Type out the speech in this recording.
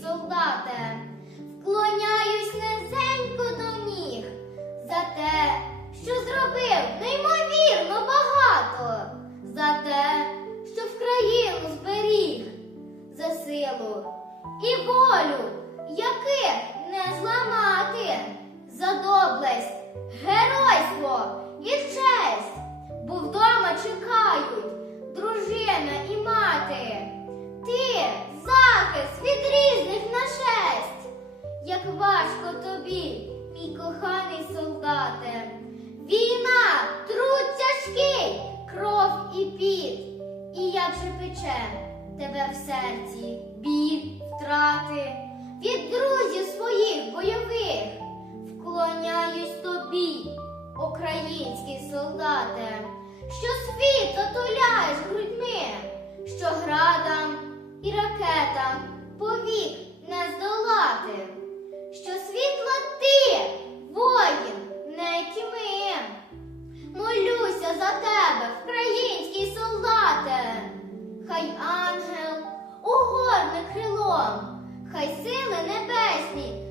солдате, вклоняюсь низенько до ніг. За те, що зробив неймовірно багато, за те, що в країну зберіг, за силу і волю, яких не зламати, за доблесть, геройство і честь, бо вдома чекають дружина і мати. Ти захист важко тобі, мій коханий солдате. Війна, труд тяжкий, кров і піт, і як же пече тебе в серці, біль, втрати від друзів своїх бойових. Вклоняюсь тобі, український солдате, що світ отуляєш угорне крилом, хай сили небесні